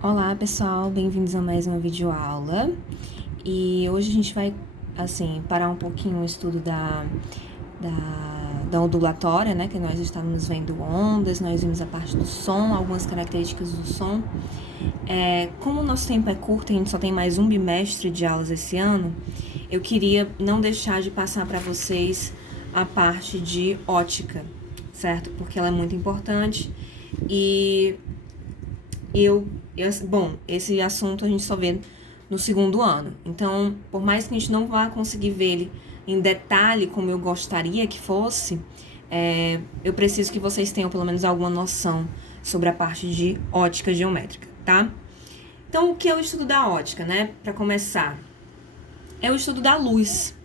Olá pessoal, bem-vindos a mais uma videoaula. E hoje a gente vai, parar um pouquinho o estudo da ondulatória, né? Que nós estávamos vendo ondas, nós vimos a parte do som, algumas características do som. Como o nosso tempo é curto, a gente só tem mais um bimestre de aulas esse ano, eu queria não deixar de passar para vocês a parte de ótica, certo? Porque ela é muito importante e esse assunto a gente só vê no segundo ano. Então, por mais que a gente não vá conseguir ver ele em detalhe como eu gostaria que fosse, eu preciso que vocês tenham pelo menos alguma noção sobre a parte de ótica geométrica, tá? Então, o que é o estudo da ótica, né? Para começar, é o estudo da luz.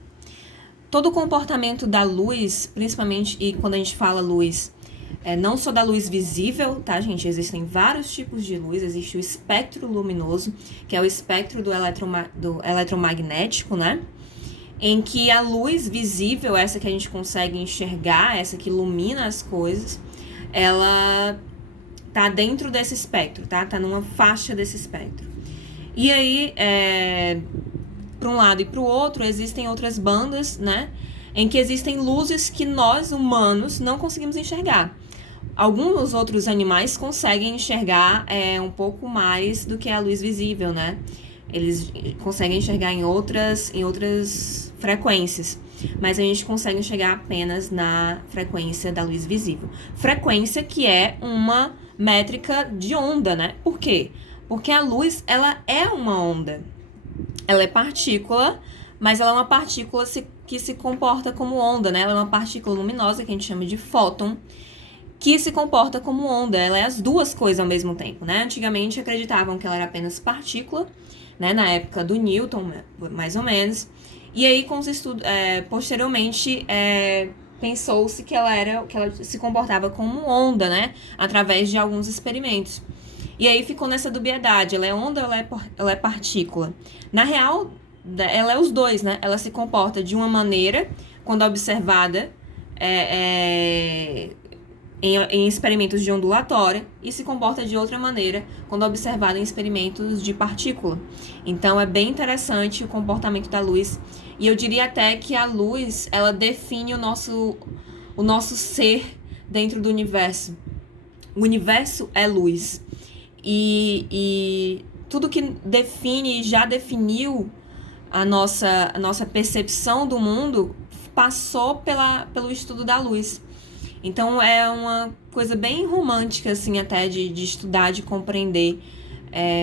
Todo o comportamento da luz, principalmente, e quando a gente fala luz, não só da luz visível, tá, gente? Existem vários tipos de luz. Existe o espectro luminoso, que é o espectro do eletromagnético, né? Em que a luz visível, essa que a gente consegue enxergar, essa que ilumina as coisas, ela tá dentro desse espectro, tá? Tá numa faixa desse espectro. E aí, para um lado e para o outro, existem outras bandas, né? Em que existem luzes que nós, humanos, não conseguimos enxergar. Alguns outros animais conseguem enxergar um pouco mais do que a luz visível, né? Eles conseguem enxergar em outras frequências, mas a gente consegue enxergar apenas na frequência da luz visível. Frequência que é uma métrica de onda, né? Por quê? Porque a luz, ela é uma onda. Ela é partícula, mas ela é uma partícula que se comporta como onda, né? Ela é uma partícula luminosa que a gente chama de fóton, que se comporta como onda. Ela é as duas coisas ao mesmo tempo, né? Antigamente acreditavam que ela era apenas partícula, né? Na época do Newton, mais ou menos. E aí, com os estudos, posteriormente, pensou-se que ela se comportava como onda, né? Através de alguns experimentos. E aí ficou nessa dubiedade, ela é onda ou ela é partícula? Na real, ela é os dois, né? Ela se comporta de uma maneira, quando observada em experimentos de ondulatória, e se comporta de outra maneira quando observada em experimentos de partícula. Então, é bem interessante o comportamento da luz. E eu diria até que a luz, ela define o nosso ser dentro do universo. O universo é luz. E tudo que define e já definiu a nossa percepção do mundo passou pelo estudo da luz. Então é uma coisa bem romântica, assim, até de estudar, de compreender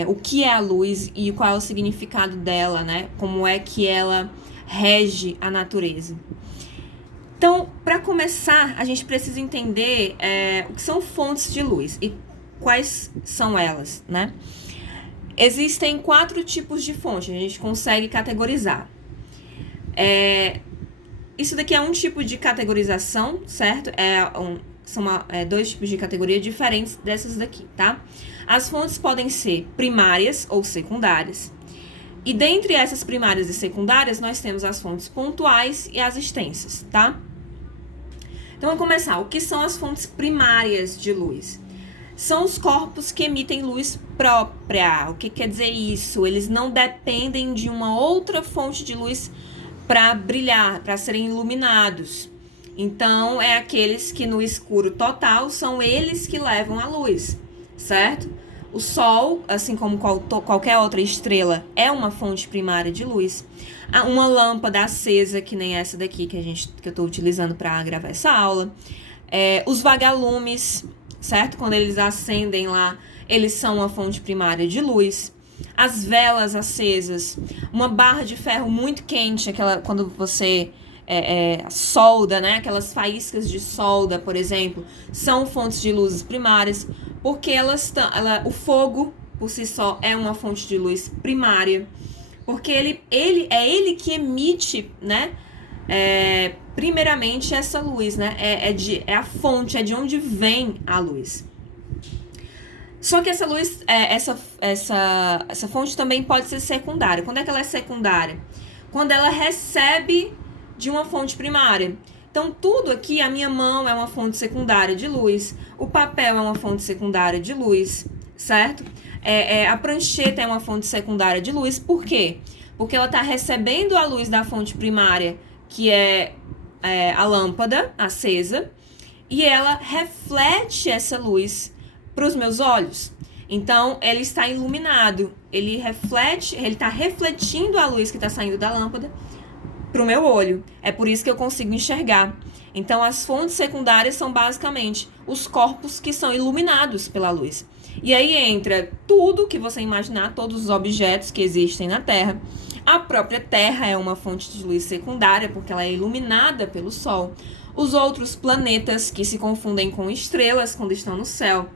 o que é a luz e qual é o significado dela, né? Como é que ela rege a natureza. Então, para começar, a gente precisa entender o que são fontes de luz e quais são elas, né? Existem 4 tipos de fonte, a gente consegue categorizar. Isso daqui é um tipo de categorização, certo? São 2 tipos de categoria diferentes dessas daqui, tá? As fontes podem ser primárias ou secundárias. E dentre essas primárias e secundárias, nós temos as fontes pontuais e as extensas, tá? Então, vamos começar. O que são as fontes primárias de luz? São os corpos que emitem luz própria. O que quer dizer isso? Eles não dependem de uma outra fonte de luz para brilhar, para serem iluminados. Então, é aqueles que no escuro total são eles que levam a luz, certo? O Sol, assim como qualquer outra estrela, é uma fonte primária de luz. Uma lâmpada acesa, que nem essa daqui que eu estou utilizando para gravar essa aula. Os vagalumes, certo? Quando eles acendem lá, eles são uma fonte primária de luz. As velas acesas, uma barra de ferro muito quente, quando você solda, né? Aquelas faíscas de solda, por exemplo, são fontes de luzes primárias, porque o fogo, por si só, é uma fonte de luz primária, porque ele que emite, né? Primeiramente essa luz, né? É a fonte, é de onde vem a luz. Só que essa luz, essa fonte também pode ser secundária. Quando é que ela é secundária? Quando ela recebe de uma fonte primária. Então, tudo aqui, a minha mão é uma fonte secundária de luz, o papel é uma fonte secundária de luz, certo? A prancheta é uma fonte secundária de luz, por quê? Porque ela está recebendo a luz da fonte primária, que é a lâmpada acesa, e ela reflete essa luz para os meus olhos. Então, ele está iluminado, ele está refletindo a luz que está saindo da lâmpada para o meu olho. É por isso que eu consigo enxergar. Então, as fontes secundárias são basicamente os corpos que são iluminados pela luz. E aí entra tudo que você imaginar, todos os objetos que existem na Terra. A própria Terra é uma fonte de luz secundária, porque ela é iluminada pelo Sol. Os outros planetas que se confundem com estrelas quando estão no céu,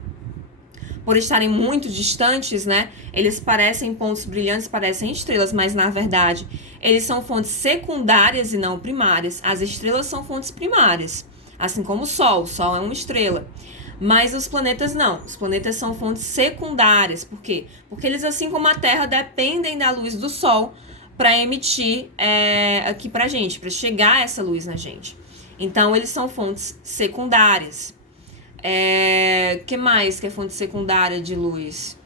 por estarem muito distantes, né? Eles parecem pontos brilhantes, parecem estrelas, mas na verdade eles são fontes secundárias e não primárias. As estrelas são fontes primárias, assim como o Sol é uma estrela. Mas os planetas não, os planetas são fontes secundárias. Por quê? Porque eles, assim como a Terra, dependem da luz do Sol para emitir aqui pra gente, para chegar essa luz na gente. Então eles são fontes secundárias. Que mais que é fonte secundária de luz?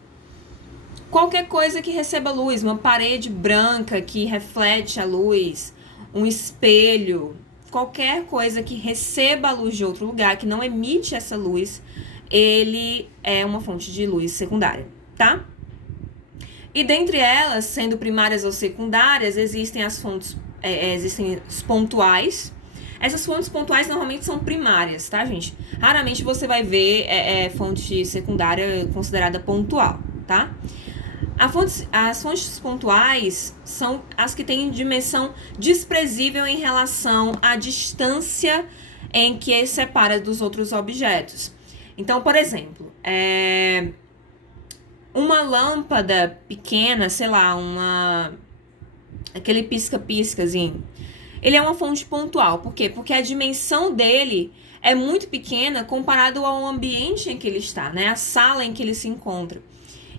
Qualquer coisa que receba luz, uma parede branca que reflete a luz, um espelho, qualquer coisa que receba a luz de outro lugar, que não emite essa luz, ele é uma fonte de luz secundária, tá? E dentre elas, sendo primárias ou secundárias, existem as fontes, existem os pontuais. Essas fontes pontuais normalmente são primárias, tá, gente? Raramente você vai ver fonte secundária considerada pontual, tá? As fontes pontuais são as que têm dimensão desprezível em relação à distância em que separa dos outros objetos. Então, por exemplo, uma lâmpada pequena, sei lá, aquele pisca-piscazinho, ele é uma fonte pontual. Por quê? Porque a dimensão dele é muito pequena comparado ao ambiente em que ele está, né? A sala em que ele se encontra.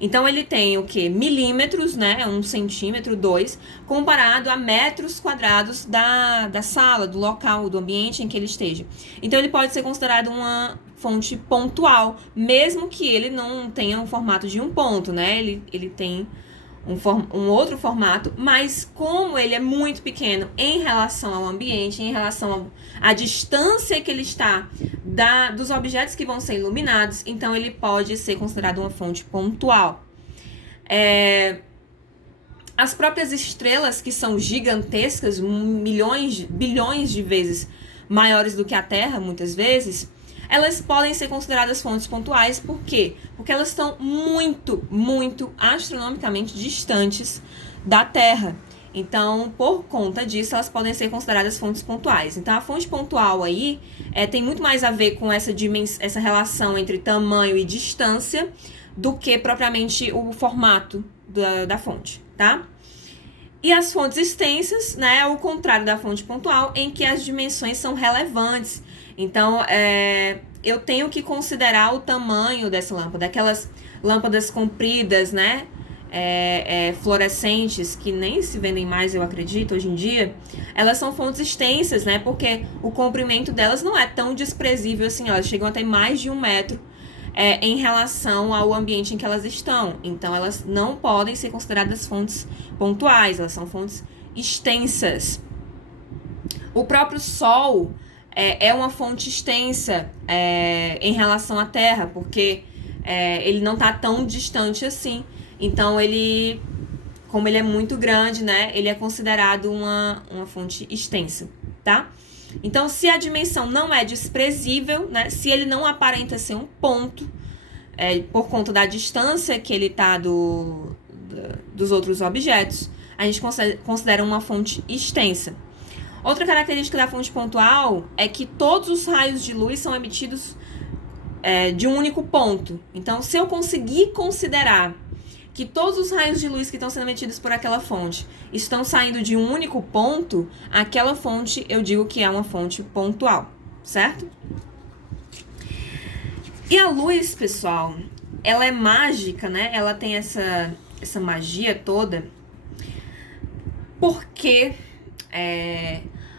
Então, ele tem o quê? Milímetros, né? 1 centímetro, 2, comparado a metros quadrados da sala, do local, do ambiente em que ele esteja. Então, ele pode ser considerado uma fonte pontual, mesmo que ele não tenha o formato de um ponto, né? Ele tem um outro formato, mas como ele é muito pequeno em relação ao ambiente, em relação à distância que ele está dos objetos que vão ser iluminados, então ele pode ser considerado uma fonte pontual. As próprias estrelas, que são gigantescas, milhões, bilhões de vezes maiores do que a Terra, muitas vezes, elas podem ser consideradas fontes pontuais. Por quê? Porque elas estão muito, muito astronomicamente distantes da Terra. Então, por conta disso, elas podem ser consideradas fontes pontuais. Então, a fonte pontual aí tem muito mais a ver com essa relação entre tamanho e distância do que propriamente o formato da fonte, tá? E as fontes extensas, né, é o contrário da fonte pontual, em que as dimensões são relevantes. Então, eu tenho que considerar o tamanho dessa lâmpada. Aquelas lâmpadas compridas, né, fluorescentes, que nem se vendem mais, eu acredito, hoje em dia, elas são fontes extensas, né, porque o comprimento delas não é tão desprezível assim, elas chegam até mais de 1 metro em relação ao ambiente em que elas estão. Então, elas não podem ser consideradas fontes pontuais, elas são fontes extensas. O próprio Sol é uma fonte extensa em relação à Terra, porque ele não está tão distante assim. Então, como ele é muito grande, né, ele é considerado uma fonte extensa, tá? Então, se a dimensão não é desprezível, né, se ele não aparenta ser um ponto, por conta da distância que ele está dos outros objetos, a gente considera uma fonte extensa. Outra característica da fonte pontual é que todos os raios de luz são emitidos de um único ponto. Então, se eu conseguir considerar que todos os raios de luz que estão sendo emitidos por aquela fonte estão saindo de um único ponto, aquela fonte eu digo que é uma fonte pontual, certo? E a luz, pessoal, ela é mágica, né? Ela tem essa magia toda, porque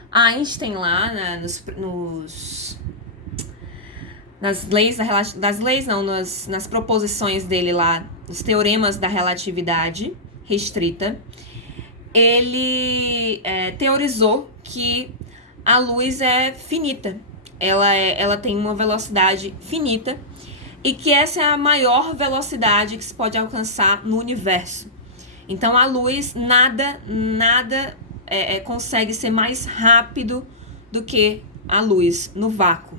Einstein lá, né, das leis não, nas proposições dele lá, os teoremas da relatividade restrita, ele teorizou que a luz é finita. Ela tem uma velocidade finita e que essa é a maior velocidade que se pode alcançar no universo. Então, a luz, nada consegue ser mais rápido do que a luz no vácuo.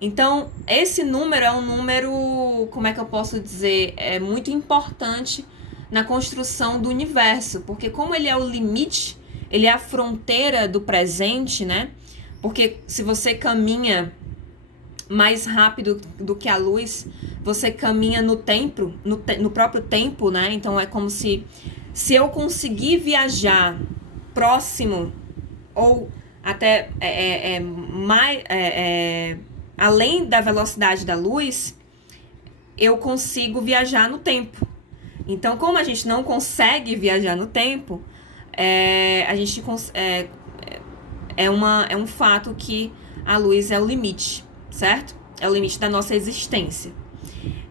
Então, esse número é um número, como é que eu posso dizer, é muito importante na construção do universo, porque como ele é o limite, ele é a fronteira do presente, né? Porque se você caminha mais rápido do que a luz, você caminha no tempo, no próprio tempo, né? Então, é como se eu conseguir viajar próximo ou até além da velocidade da luz, eu consigo viajar no tempo. Então, como a gente não consegue viajar no tempo, é um fato que a luz é o limite, certo? É o limite da nossa existência.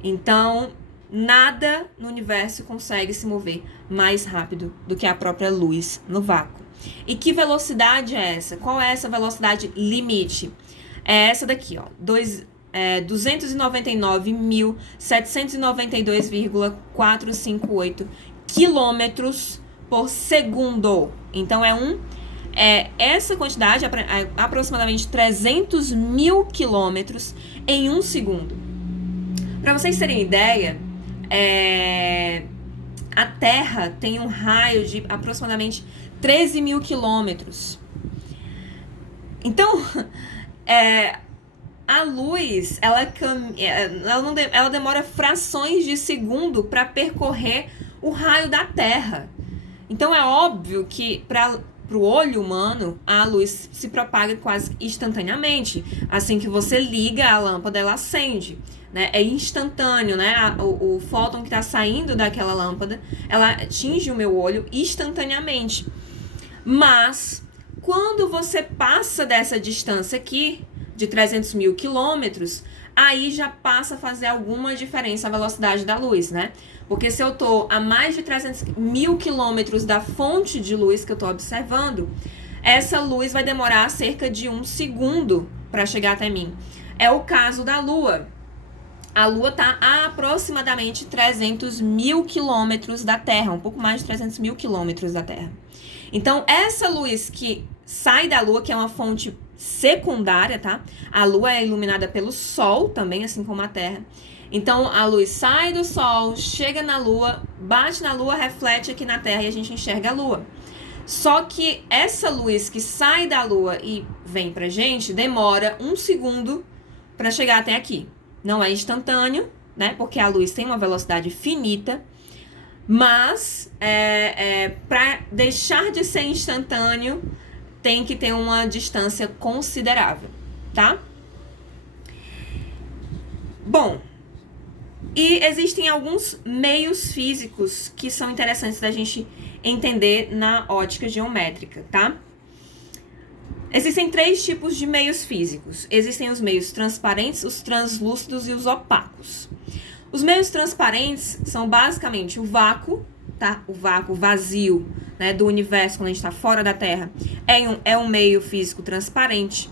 Então, nada no universo consegue se mover mais rápido do que a própria luz no vácuo. E que velocidade é essa? Qual é essa velocidade limite? É essa daqui, ó, 299.792,458 quilômetros por segundo. Então, essa quantidade, aproximadamente 300 mil quilômetros em um segundo. Para vocês terem ideia, a Terra tem um raio de aproximadamente 13 mil quilômetros. Então, a luz, ela demora frações de segundo para percorrer o raio da Terra. Então, é óbvio que para o olho humano, a luz se propaga quase instantaneamente. Assim que você liga a lâmpada, ela acende. Né? É instantâneo, né? O fóton que está saindo daquela lâmpada, ela atinge o meu olho instantaneamente. Mas, quando você passa dessa distância aqui, de 300 mil quilômetros, aí já passa a fazer alguma diferença a velocidade da luz, né? Porque se eu estou a mais de 300 mil quilômetros da fonte de luz que eu estou observando, essa luz vai demorar cerca de 1 segundo para chegar até mim. É o caso da Lua. A Lua está a aproximadamente 300 mil quilômetros da Terra, um pouco mais de 300 mil quilômetros da Terra. Então, essa luz que sai da Lua, que é uma fonte secundária, tá? A Lua é iluminada pelo Sol também, assim como a Terra. Então, a luz sai do Sol, chega na Lua, bate na Lua, reflete aqui na Terra e a gente enxerga a Lua. Só que essa luz que sai da Lua e vem pra gente, demora 1 segundo para chegar até aqui. Não é instantâneo, né? Porque a luz tem uma velocidade finita, mas para deixar de ser instantâneo, tem que ter uma distância considerável, tá? Bom, e existem alguns meios físicos que são interessantes da gente entender na ótica geométrica, tá? Existem 3 tipos de meios físicos. Existem os meios transparentes, os translúcidos e os opacos. Os meios transparentes são basicamente o vácuo, tá? O vácuo vazio, né, do universo, quando a gente está fora da Terra, é um meio físico transparente.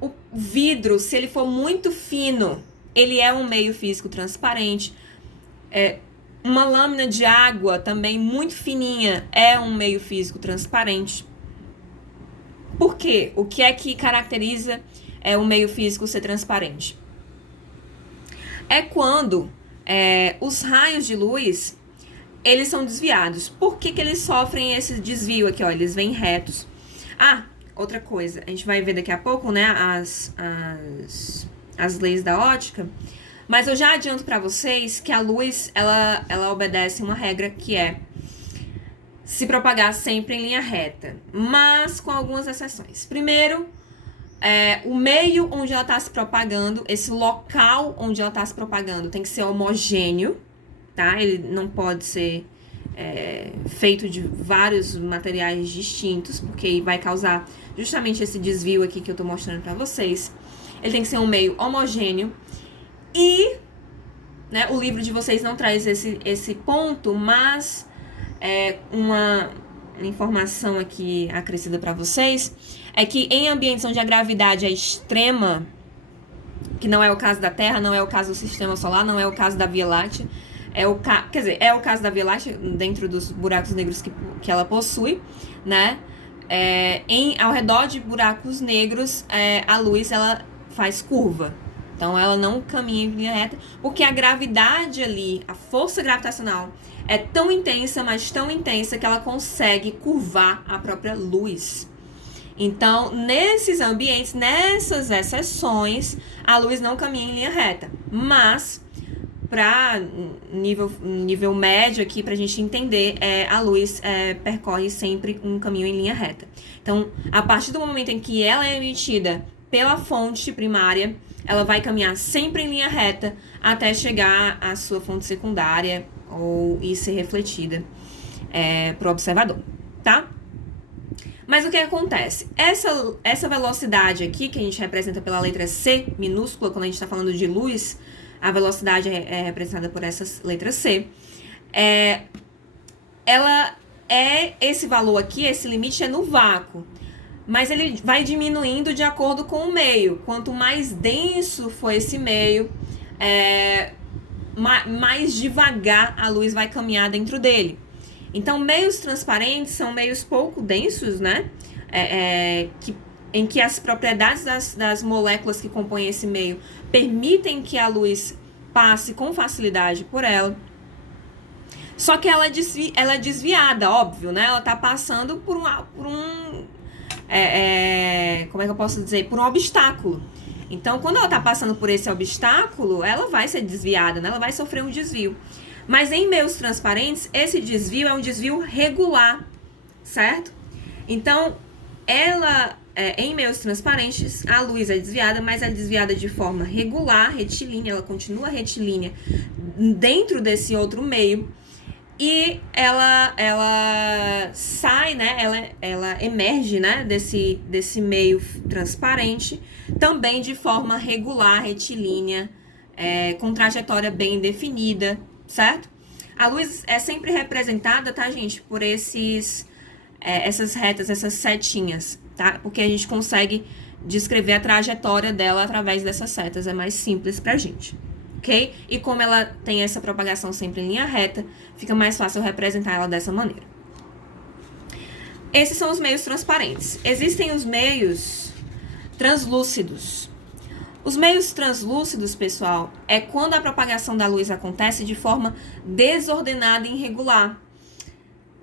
O vidro, se ele for muito fino, ele é um meio físico transparente. Uma lâmina de água também muito fininha é um meio físico transparente. Por quê? O que é que caracteriza o meio físico ser transparente? É quando os raios de luz, eles são desviados. Por que eles sofrem esse desvio aqui? Ó, eles vêm retos. Outra coisa, a gente vai ver daqui a pouco, né, as leis da ótica, mas eu já adianto para vocês que a luz, ela obedece uma regra que é se propagar sempre em linha reta, mas com algumas exceções. Primeiro, o meio onde ela está se propagando, esse local onde ela está se propagando tem que ser homogêneo, tá? Ele não pode ser feito de vários materiais distintos, porque vai causar justamente esse desvio aqui que eu estou mostrando para vocês. ele tem que ser um meio homogêneo e, né, o livro de vocês não traz esse ponto, mas uma informação aqui acrescida para vocês é que em ambientes onde a gravidade é extrema, que não é o caso da Terra, não é o caso do Sistema Solar, não é o caso da Via Láctea, é o caso da Via Láctea dentro dos buracos negros que ela possui, né? Ao redor de buracos negros, a luz ela faz curva. Então ela não caminha em linha reta, porque a gravidade ali, a força gravitacional é tão intensa, mas tão intensa que ela consegue curvar a própria luz. Então, nesses ambientes, nessas exceções, a luz não caminha em linha reta. Mas, para nível médio aqui, para a gente entender, a luz percorre sempre um caminho em linha reta. Então, a partir do momento em que ela é emitida pela fonte primária, ela vai caminhar sempre em linha reta até chegar à sua fonte secundária e ser refletida para o observador, tá? Mas o que acontece? Essa velocidade aqui, que a gente representa pela letra C minúscula, quando a gente está falando de luz, a velocidade é representada por essa letra C. Esse valor aqui, esse limite é no vácuo. Mas ele vai diminuindo de acordo com o meio. Quanto mais denso for esse meio, mais devagar a luz vai caminhar dentro dele. Então, meios transparentes são meios pouco densos, né? Em que as propriedades das moléculas que compõem esse meio permitem que a luz passe com facilidade por ela. Só que ela é desviada, óbvio, né? Ela está passando por um como é que eu posso dizer? Por um obstáculo. Então, quando ela está passando por esse obstáculo, ela vai ser desviada, né? Ela vai sofrer um desvio. Mas em meios transparentes, esse desvio é um desvio regular, certo? Então, em meios transparentes, a luz é desviada, mas é desviada de forma regular, retilínea, ela continua retilínea dentro desse outro meio. E ela sai, né? Ela emerge, né? Desse meio transparente, também de forma regular, retilínea, com trajetória bem definida, certo? A luz é sempre representada, tá, gente, por essas retas, essas setinhas, tá? Porque a gente consegue descrever a trajetória dela através dessas setas, é mais simples pra gente. Okay? E como ela tem essa propagação sempre em linha reta, fica mais fácil representar ela dessa maneira. Esses são os meios transparentes. Existem os meios translúcidos. Os meios translúcidos, pessoal, é quando a propagação da luz acontece de forma desordenada e irregular.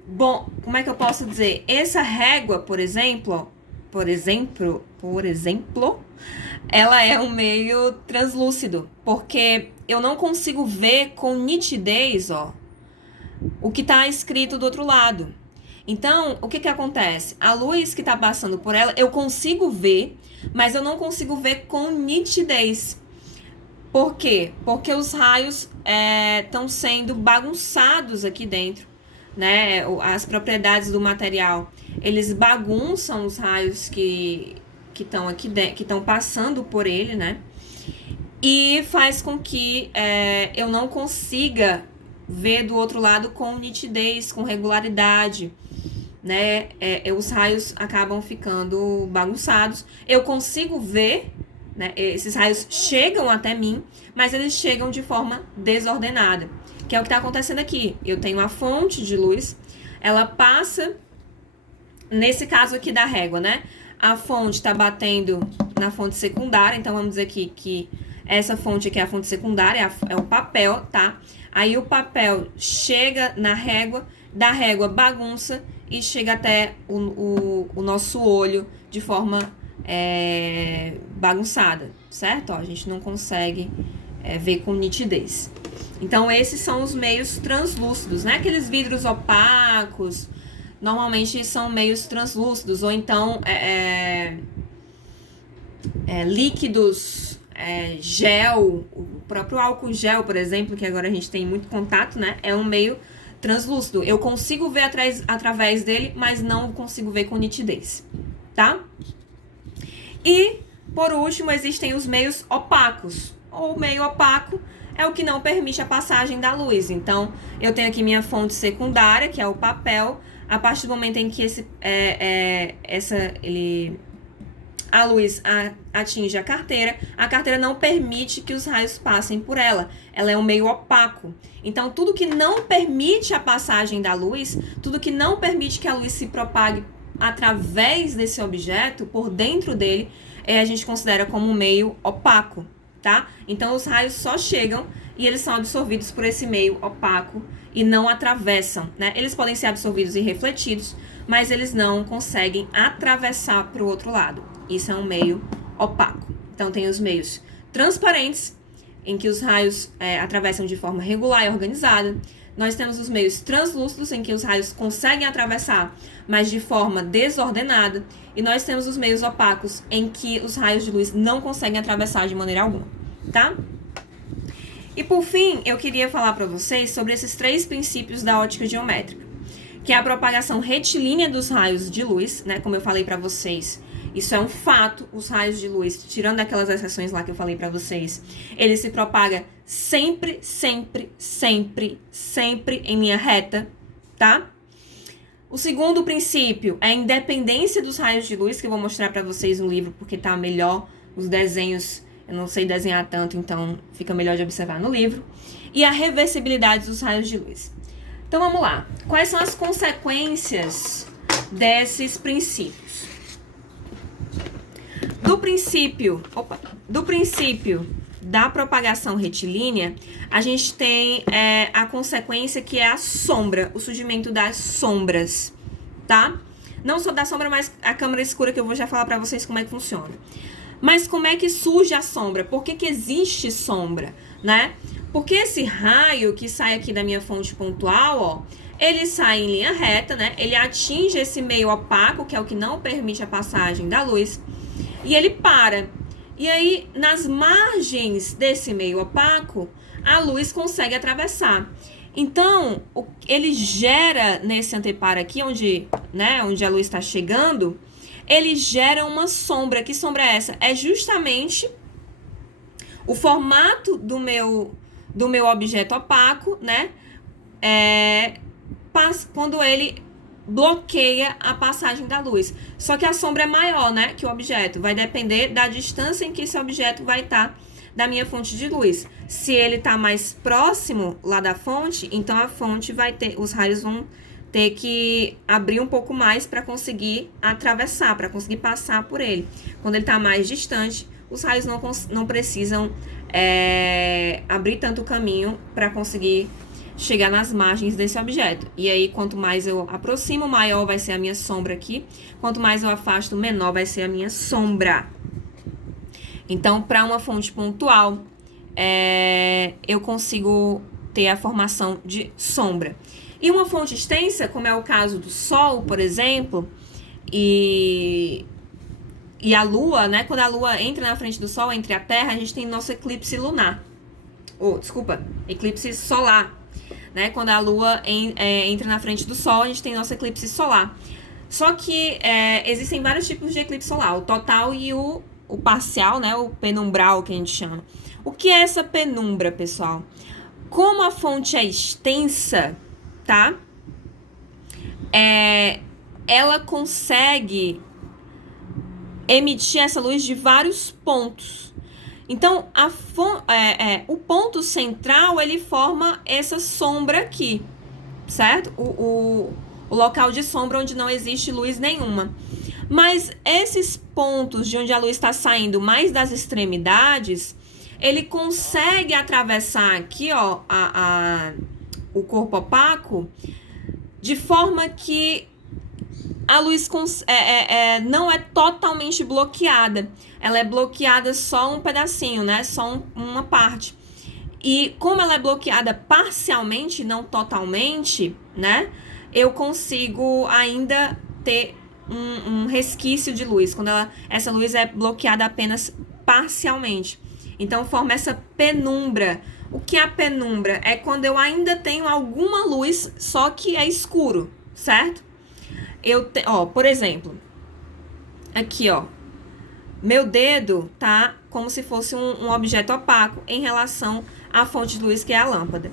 Bom, como é que eu posso dizer? Essa régua, por exemplo, ela é um meio translúcido, porque eu não consigo ver com nitidez, o que está escrito do outro lado. Então, o que acontece? A luz que está passando por ela, eu consigo ver, mas eu não consigo ver com nitidez. Por quê? Porque os raios estão sendo bagunçados aqui dentro, né? As propriedades do material, eles bagunçam os raios que estão aqui dentro, que estão passando por ele, né? E faz com que eu não consiga ver do outro lado com nitidez, com regularidade, né? Os raios acabam ficando bagunçados. Eu consigo ver, né? Esses raios chegam até mim, mas eles chegam de forma desordenada, que é o que está acontecendo aqui. Eu tenho a fonte de luz, ela passa, nesse caso aqui da régua, né? A fonte está batendo na fonte secundária, então vamos dizer aqui que essa fonte aqui é a fonte secundária, é o papel, tá? Aí o papel chega na régua, da régua bagunça e chega até o nosso olho de forma bagunçada, certo? A gente não consegue ver com nitidez. Então, esses são os meios translúcidos, né? Aqueles vidros opacos, normalmente são meios translúcidos, ou então líquidos, gel, o próprio álcool gel, por exemplo, que agora a gente tem muito contato, né? É um meio translúcido. Eu consigo ver através dele, mas não consigo ver com nitidez, tá? E Por último, existem os meios opacos. O meio opaco é o que não permite a passagem da luz. Então, eu tenho aqui minha fonte secundária, que é o papel. A partir do momento em que a luz atinge a carteira não permite que os raios passem por ela. Ela é um meio opaco. Então, tudo que não permite a passagem da luz, tudo que não permite que a luz se propague através desse objeto, por dentro dele, a gente considera como um meio opaco, tá? Então, os raios só chegam e eles são absorvidos por esse meio opaco e não atravessam, né? Eles podem ser absorvidos e refletidos, mas eles não conseguem atravessar para o outro lado. Isso é um meio opaco. Então, tem os meios transparentes, em que os raios atravessam de forma regular e organizada. Nós temos os meios translúcidos, em que os raios conseguem atravessar, mas de forma desordenada. E nós temos os meios opacos, em que os raios de luz não conseguem atravessar de maneira alguma, tá? E por fim, eu queria falar para vocês sobre esses 3 princípios da ótica geométrica, que é a propagação retilínea dos raios de luz, né? Como eu falei para vocês, isso é um fato. Os raios de luz, tirando aquelas exceções lá que eu falei para vocês, ele se propaga sempre, sempre, sempre, sempre em linha reta, tá? O segundo princípio é a independência dos raios de luz, que eu vou mostrar para vocês no livro, porque tá melhor os desenhos. Eu não sei desenhar tanto, então fica melhor de observar no livro. E a reversibilidade dos raios de luz. Então vamos lá. Quais são as consequências desses princípios? Do princípio da propagação retilínea, a gente tem a consequência que é a sombra, o surgimento das sombras, tá? Não só da sombra, mas a câmara escura, que eu vou já falar para vocês como é que funciona. Mas como é que surge a sombra? Por que existe sombra, né? Porque esse raio que sai aqui da minha fonte pontual, ó, ele sai em linha reta, né? Ele atinge esse meio opaco, que é o que não permite a passagem da luz, e ele para. E aí, nas margens desse meio opaco, a luz consegue atravessar. Então, ele gera nesse anteparo aqui, onde a luz está chegando, ele gera uma sombra. Que sombra é essa? É justamente o formato do meu objeto opaco, né? Quando ele bloqueia a passagem da luz. Só que a sombra é maior, né, que o objeto. Vai depender da distância em que esse objeto vai estar da minha fonte de luz. Se ele está mais próximo lá da fonte, então a fonte vai ter, os raios vão ter que abrir um pouco mais para conseguir atravessar, para conseguir passar por ele. Quando ele está mais distante, os raios não precisam abrir tanto caminho para conseguir chegar nas margens desse objeto. E aí, quanto mais eu aproximo, maior vai ser a minha sombra aqui. Quanto mais eu afasto, menor vai ser a minha sombra. Então, para uma fonte pontual, eu consigo ter a formação de sombra. E uma fonte extensa, como é o caso do Sol, por exemplo, e a Lua, né? Quando a Lua entra na frente do Sol, entre a Terra, a gente tem nosso eclipse lunar. Eclipse solar. Né? Quando a Lua entra na frente do Sol, a gente tem nosso eclipse solar. Só que existem vários tipos de eclipse solar, o total e o parcial, né? O penumbral, que a gente chama. O que é essa penumbra, pessoal? Como a fonte é extensa, tá? Ela consegue emitir essa luz de vários pontos. Então, o ponto central, ele forma essa sombra aqui, certo? O local de sombra onde não existe luz nenhuma. Mas esses pontos de onde a luz está saindo mais das extremidades, ele consegue atravessar aqui, ó, o corpo opaco, de forma que a luz não é totalmente bloqueada. Ela é bloqueada só um pedacinho, né? Só uma parte. E como ela é bloqueada parcialmente, não totalmente, né? Eu consigo ainda ter um resquício de luz. Quando essa luz é bloqueada apenas parcialmente. Então, forma essa penumbra. O que é a penumbra? É quando eu ainda tenho alguma luz, só que é escuro, certo? Por exemplo, aqui, ó. meu dedo tá como se fosse um objeto opaco em relação à fonte de luz que é a lâmpada.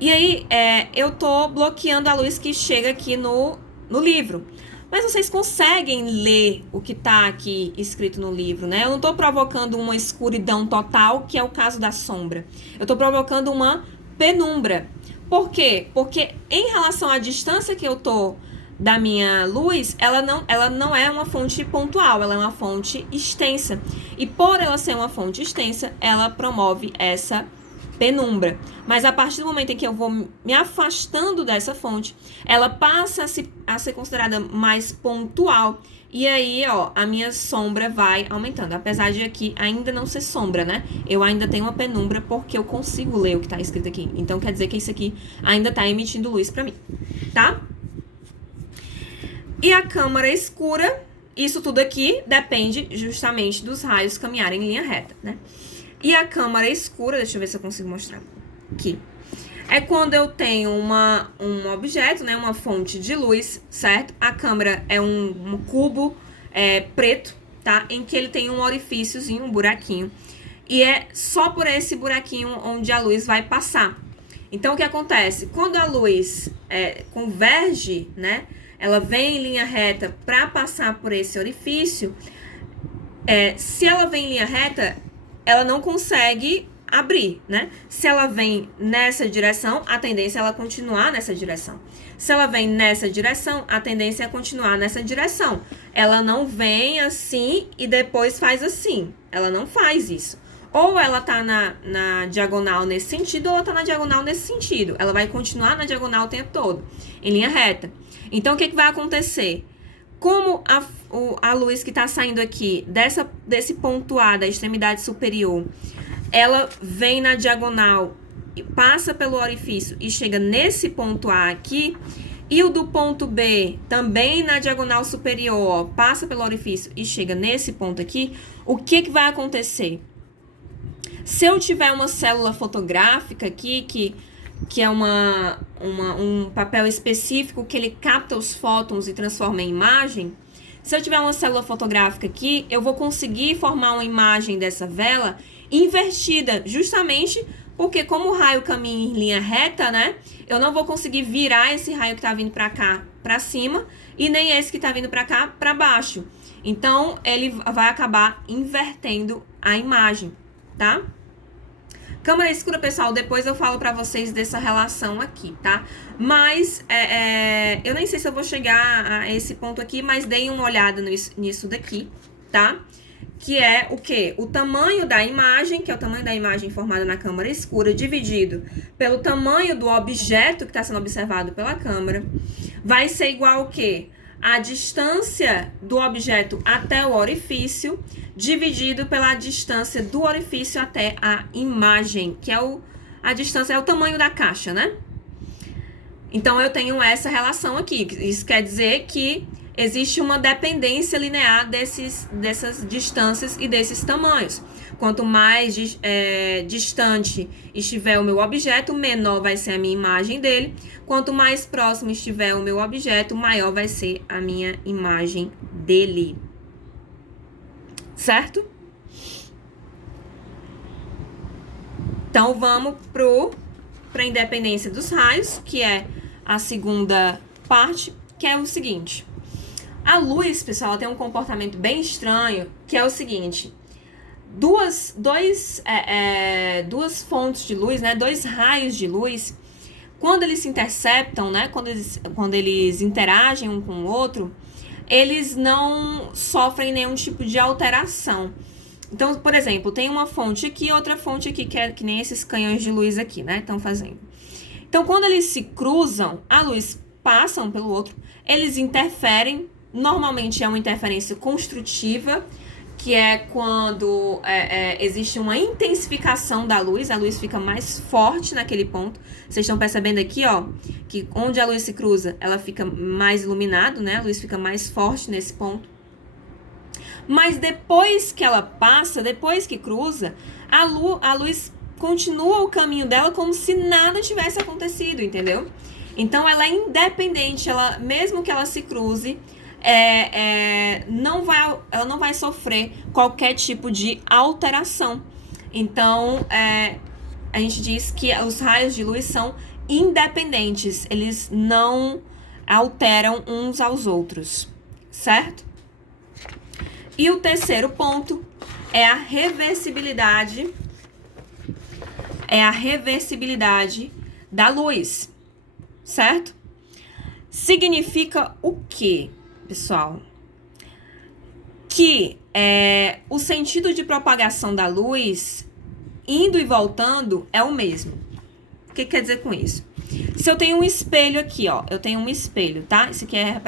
E aí, eu tô bloqueando a luz que chega aqui no livro. Mas vocês conseguem ler o que tá aqui escrito no livro, né? Eu não tô provocando uma escuridão total, que é o caso da sombra. Eu tô provocando uma penumbra. Por quê? Porque em relação à distância que eu tô da minha luz, ela não é uma fonte pontual, ela é uma fonte extensa. E por ela ser uma fonte extensa, ela promove essa penumbra. Mas a partir do momento em que eu vou me afastando dessa fonte, ela passa a ser considerada mais pontual. E aí, ó, a minha sombra vai aumentando. Apesar de aqui ainda não ser sombra, né? Eu ainda tenho uma penumbra porque eu consigo ler o que tá escrito aqui. Então, quer dizer que isso aqui ainda tá emitindo luz pra mim, tá? E a câmara escura, isso tudo aqui depende justamente dos raios caminharem em linha reta, né? E a câmara escura, deixa eu ver se eu consigo mostrar aqui. É quando eu tenho um objeto, né, uma fonte de luz, certo? A câmara é um cubo preto, tá? Em que ele tem um orifíciozinho, um buraquinho. E é só por esse buraquinho onde a luz vai passar. Então, o que acontece? Quando a luz converge, né? Ela vem em linha reta para passar por esse orifício. Se ela vem em linha reta, ela não consegue abrir, né? Se ela vem nessa direção, a tendência é ela continuar nessa direção. Se ela vem nessa direção, a tendência é continuar nessa direção. Ela não vem assim e depois faz assim. Ela não faz isso. Ou ela tá na diagonal nesse sentido, ou ela tá na diagonal nesse sentido. Ela vai continuar na diagonal o tempo todo, em linha reta. Então, o que vai acontecer? Como a luz que está saindo aqui desse ponto A, da extremidade superior, ela vem na diagonal, passa pelo orifício e chega nesse ponto A aqui, e o do ponto B também na diagonal superior, ó, passa pelo orifício e chega nesse ponto aqui, o que vai acontecer? Se eu tiver uma célula fotográfica aqui, que é um papel específico que ele capta os fótons e transforma em imagem, se eu tiver uma célula fotográfica aqui, eu vou conseguir formar uma imagem dessa vela invertida, justamente porque como o raio caminha em linha reta, né, eu não vou conseguir virar esse raio que está vindo para cá para cima e nem esse que está vindo para cá para baixo. Então, ele vai acabar invertendo a imagem, tá? Câmara escura, pessoal, depois eu falo pra vocês dessa relação aqui, tá? Mas, eu nem sei se eu vou chegar a esse ponto aqui, mas deem uma olhada nisso daqui, tá? Que é o quê? O tamanho da imagem, que é o tamanho da imagem formada na câmara escura, dividido pelo tamanho do objeto que está sendo observado pela câmera, vai ser igual ao quê? A distância do objeto até o orifício, dividido pela distância do orifício até a imagem, que a distância é o tamanho da caixa, né? Então, eu tenho essa relação aqui. Isso quer dizer que existe uma dependência linear dessas distâncias e desses tamanhos. Quanto mais distante estiver o meu objeto, menor vai ser a minha imagem dele. Quanto mais próximo estiver o meu objeto, maior vai ser a minha imagem dele. Certo? Então, vamos para a independência dos raios, que é a segunda parte, que é o seguinte. A luz, pessoal, ela tem um comportamento bem estranho, que é o seguinte. Duas fontes de luz, né, dois raios de luz, quando eles se interceptam, né, quando eles interagem um com o outro, eles não sofrem nenhum tipo de alteração. Então, por exemplo, tem uma fonte aqui e outra fonte aqui, que nem esses canhões de luz aqui, né, estão fazendo. Então, quando eles se cruzam, a luz passa um pelo outro, eles interferem, normalmente é uma interferência construtiva, que é quando existe uma intensificação da luz, a luz fica mais forte naquele ponto. Vocês estão percebendo aqui, ó, que onde a luz se cruza, ela fica mais iluminada, né? A luz fica mais forte nesse ponto. Mas depois que ela passa, depois que cruza, a luz continua o caminho dela como se nada tivesse acontecido, entendeu? Então, ela é independente, mesmo que ela se cruze, ela não vai sofrer qualquer tipo de alteração. Então, a gente diz que os raios de luz são independentes, eles não alteram uns aos outros, certo? E o terceiro ponto é a reversibilidade. É a reversibilidade da luz, certo? Significa o quê, pessoal? Que o sentido de propagação da luz, indo e voltando, é o mesmo. O que quer dizer com isso? Se eu tenho um espelho aqui, ó, eu tenho um espelho, tá? Isso aqui é